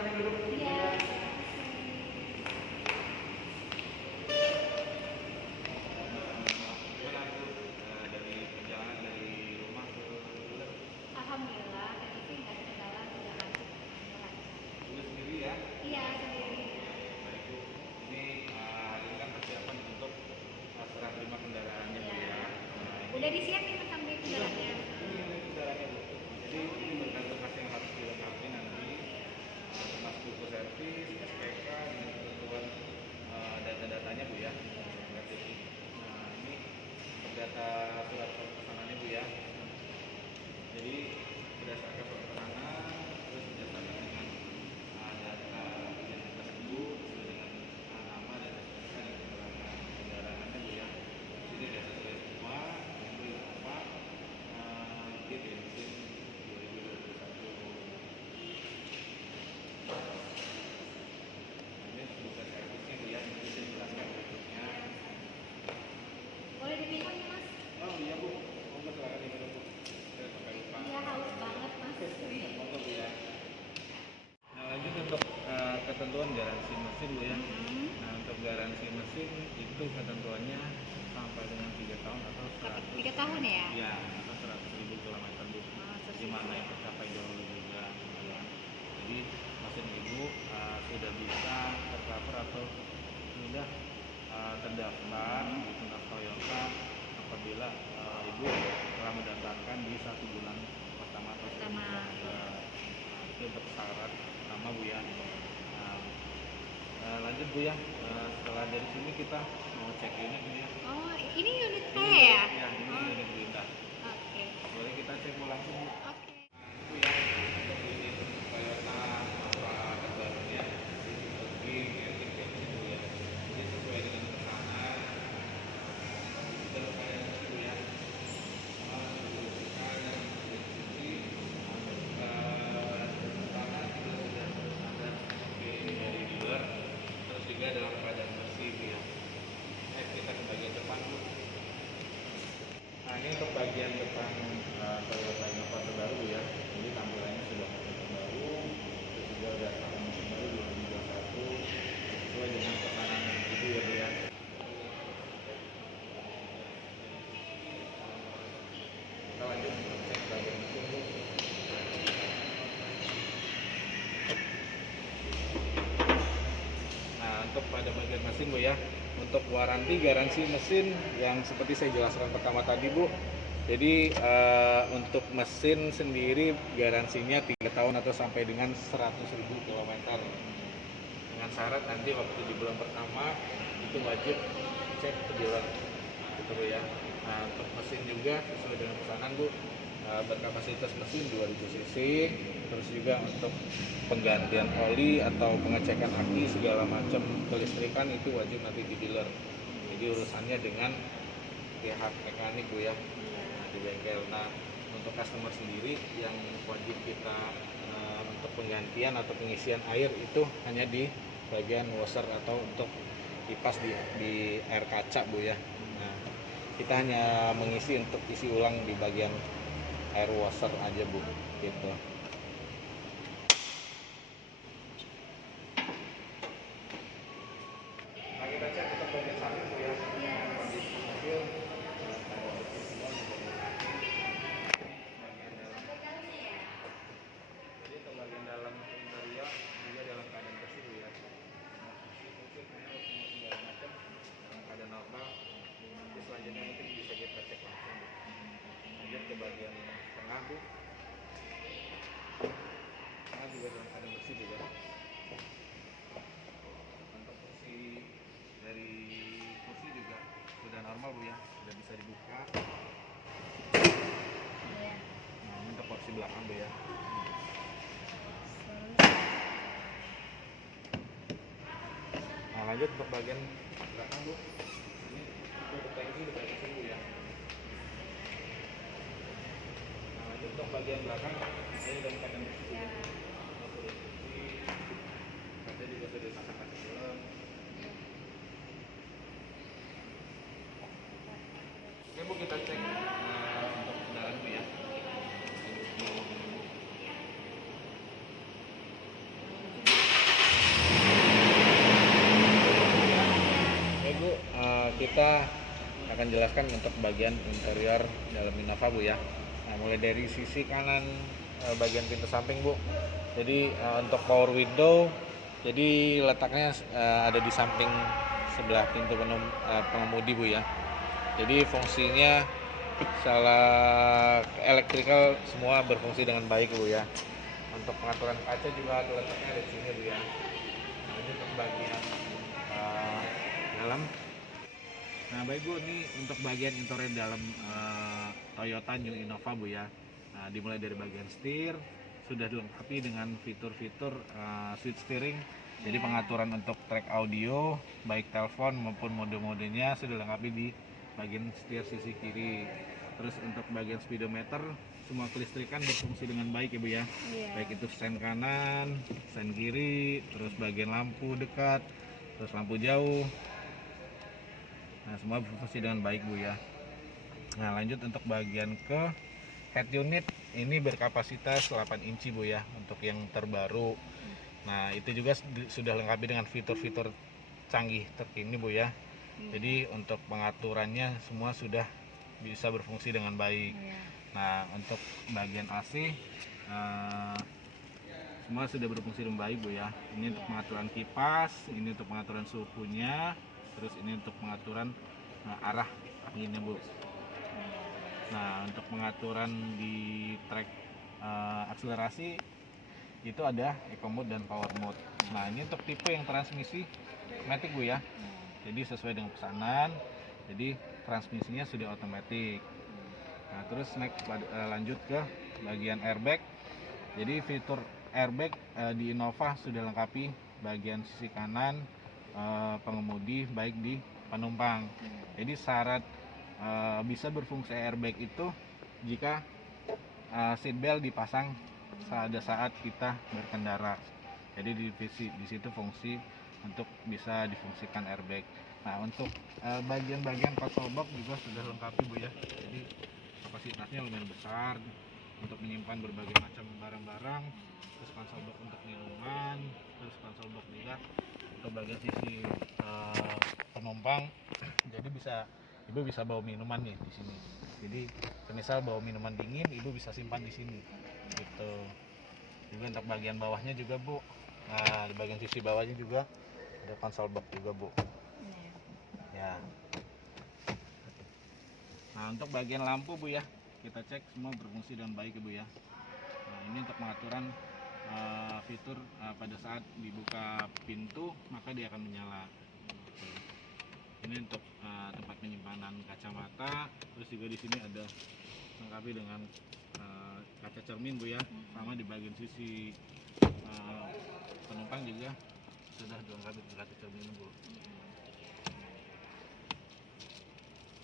silakan duduk. Iya. Gimana Bu, dari perjalanan dari rumah ke dealer? Alhamdulillah, tadi sih nggak ada kendala, sudah lancar. Dulu sendiri ya? Iya, sendiri. Baik Bu, ini hari ini kan persiapan untuk serah terima kendaraannya Bu ya. Udah disiapin sampai kendaraannya. Ini kendaraannya Bu. Jadi ini berkas-berkas yang harus dilengkapi nanti, termasuk buku servis, SPK, dengan ketentuan data-datanya Bu ya. Nah ini data surat pesanannya Bu ya. Jadi berdasarkan surat pesanan, terus berdasarkan dengan data identitas Ibu sesuai dengan nama dan SPK dan keterangan kendaraannya Bu ya. Jadi sudah sesuai semua. Ibu apa? Di bensin 2021. Ini bukan servisnya Bu ya. Nanti saya jelaskan berikutnya. Boleh diminum ya, Mas? Oh iya Bu, monggo silakan diminum Bu. Saya sampai lupa. Iya, haus banget, Mas. Monggo Bu ya. Nah lanjut untuk ketentuan garansi mesin Bu ya. Nah untuk garansi mesin itu ketentuannya sampai dengan 3 tahun atau 100. 3 tahun ya? Iya, atau 100.000 kilometer Bu. Di mana yang tercapai jauh juga. Ya. Jadi mesin Ibu sudah bisa tercover atau sudah terdaftar di Tuntas Toyota apabila Ibu telah mendaftarkan di 1 bulan pertama atau 1 bulan. Itu untuk syarat pertama Bu ya. Lanjut Bu ya. Setelah dari sini kita mau cek unit Bu ya. Oh, ini unit saya ya? Iya, ini unit Linda. Oke. Boleh kita cek langsung Bu. Oke. Bu ya, untuk unit Toyota apa terbarunya Suzuki Matic ya Bu ya. Jadi sesuai dengan pesanan kita lumayan Bu ya. Dibutuhkan dan distribusi pesanan juga sudah ada dari dealer, terus juga dalam keadaan bersih Bu ya. Kita ke bagian depan Bu. Nah ini untuk bagian depan Toyota Innova terbaru Bu ya. Jadi tampilannya sudah terbaru, terus juga udah tahun mesin baru 2021 sesuai dengan pesanan Ibu ya Bu ya. Kita lanjut cek bagian mesin Bu. Nah untuk pada bagian mesin Bu ya, untuk waranti garansi mesin yang seperti saya jelaskan pertama tadi Bu. Jadi untuk mesin sendiri garansinya 3 tahun atau sampai dengan 100.000 kilometer. Dengan syarat nanti waktu di bulan pertama itu wajib cek ke dealer gitu Bu ya. Nah untuk mesin juga sesuai dengan pesanan Bu, berkapasitas mesin 2000 cc, terus juga untuk penggantian oli atau pengecekan aki segala macam kelistrikan itu wajib nanti di dealer. Jadi urusannya dengan pihak mekanik Bu ya, di bengkel. Nah untuk customer sendiri yang wajib kita untuk penggantian atau pengisian air itu hanya di bagian washer atau untuk kipas di air kaca Bu ya. Nah kita hanya mengisi untuk isi ulang di bagian air washer aja Bu gitu. Nah kita cek untuk bagian samping Bu ya. Kondisi mobil jadi untuk bagian dalam interior juga dalam keadaan bersih Bu ya. Segala macam dalam keadaan normal. Jadi selanjutnya mungkin bisa kita cek langsung Bu. Lanjut ke bagian tengah Bu. Tengah juga dalam keadaan bersih juga. Untuk kursi dari kursi juga sudah normal Bu ya, sudah bisa dibuka. Nah ini untuk kursi belakang Bu ya. Nah lanjut untuk bagian belakang Bu. Ini untuk tangki udah bersih Bu ya. Nah lanjut untuk bagian belakang ini dalam keadaan bersih Bu ya. Kaca juga sudah dipasang kaca film. Oke Bu, kita cek untuk kendaraan Bu ya. kita akan jelaskan untuk bagian interior dalam Innova Bu ya. Nah, mulai dari sisi kanan bagian pintu samping Bu. Jadi untuk power window, jadi letaknya ada di samping sebelah pintu pengemudi Bu ya. Jadi fungsinya salah elektrikal semua berfungsi dengan baik Bu ya. Untuk pengaturan kaca juga ada letaknya di sini Bu ya. Nah, ini untuk bagian dalam. Nah baik Bu, ini untuk bagian interior dalam Toyota New Innova Bu ya. Nah, dimulai dari bagian setir sudah dilengkapi dengan fitur-fitur switch steering. Jadi pengaturan untuk track audio baik telepon maupun mode-modenya sudah dilengkapi di bagian setir sisi kiri. Terus untuk bagian speedometer semua kelistrikan berfungsi dengan baik ya Bu ya. Baik itu sen kanan, sen kiri, terus bagian lampu dekat, terus lampu jauh. Nah, semua berfungsi dengan baik Bu ya. Nah, lanjut untuk bagian ke head unit, ini berkapasitas 8 inci Bu ya untuk yang terbaru. Nah, itu juga sudah lengkapi dengan fitur-fitur canggih terkini Bu ya. Jadi untuk pengaturannya semua sudah bisa berfungsi dengan baik. Nah, untuk bagian AC semua sudah berfungsi dengan baik Bu ya. Ini untuk pengaturan kipas, ini untuk pengaturan suhunya, terus ini untuk pengaturan arah anginnya Bu. Nah, untuk pengaturan di track akselerasi itu ada eco mode dan power mode. Nah, ini untuk tipe yang transmisi otomatis Bu ya. Jadi sesuai dengan pesanan. Jadi transmisinya sudah otomatis. Nah, terus lanjut ke bagian airbag. Jadi fitur airbag di Innova sudah lengkapi bagian sisi kanan pengemudi baik di penumpang. Jadi syarat bisa berfungsi airbag itu jika seatbelt dipasang pada saat kita berkendara. Jadi di situ fungsi untuk bisa difungsikan airbag. Nah, untuk bagian-bagian console box juga sudah lengkapi Bu ya. Jadi kapasitasnya lumayan besar untuk menyimpan berbagai macam barang-barang. Terus console box untuk minuman, terus console box juga untuk bagian sisi penumpang. Jadi ibu bisa bawa minuman nih di sini. Jadi misal bawa minuman dingin, ibu bisa simpan di sini. Gitu. Juga untuk bagian bawahnya juga Bu. Nah, di bagian sisi bawahnya juga ada console box juga Bu. Ya. Nah, untuk bagian lampu Bu ya, kita cek semua berfungsi dengan baik ya Bu ya. Nah, ini untuk pengaturan fitur pada saat dibuka pintu maka dia akan menyala. Ini untuk tempat penyimpanan kacamata. Terus juga di sini ada lengkapi dengan kaca cermin Bu ya. Sama di bagian sisi penumpang juga sudah dilengkapi dengan kaca cermin Bu.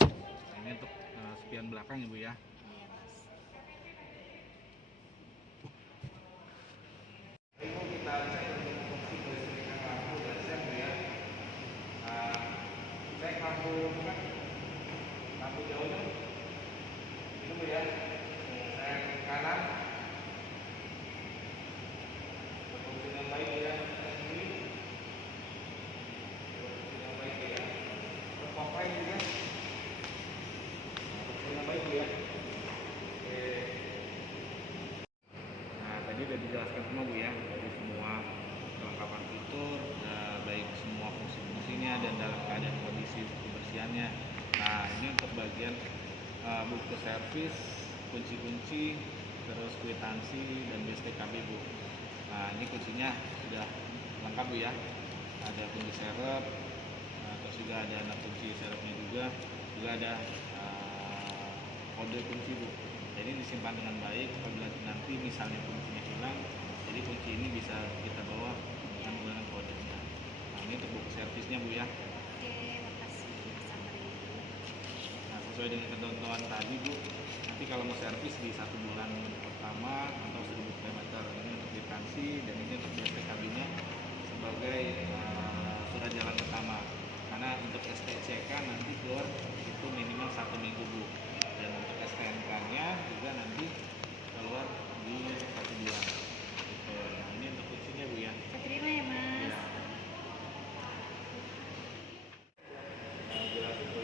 Nah, ini untuk spion belakang ya Bu ya. Lampu jauhnya itu Bu ya, sen kanan berfungsi dengan baik Bu ya, sen kiri berfungsi dengan baik Bu ya, terus kopling juga berfungsi dengan baik Bu ya. Oke. Nah, tadi udah dijelaskan semua Bu ya, jadi semua kelengkapan fitur, baik semua fungsi-fungsinya dan dalam keadaan kondisi kebersihannya. Nah, ini untuk bagian buku servis, kunci-kunci, terus kwitansi dan BSTKB Bu. Nah, ini kuncinya sudah lengkap Bu ya. Ada kunci serep, terus juga ada anak kunci serepnya juga ada kode kunci Bu. Jadi disimpan dengan baik apabila nanti misalnya kuncinya hilang, jadi kunci ini bisa kita bawa dengan menggunakan kodenya. Nah, ini untuk buku servisnya Bu ya. Sesuai dengan ketentuan tadi Bu, nanti kalau mau servis di 1 bulan pertama atau 1000 km, ini untuk kwitansi dan ini untuk BPKB nya sebagai surat jalan pertama. Karena untuk STCK nanti keluar itu minimal 1 minggu Bu, dan untuk STNK nya juga nanti keluar di 1 bulan gitu. Nah, ini untuk kuncinya Bu ya. Terima ya Mas. Ya. Nah, jelasin Bu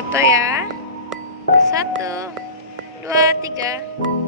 Foto ya. 1, 2, 3.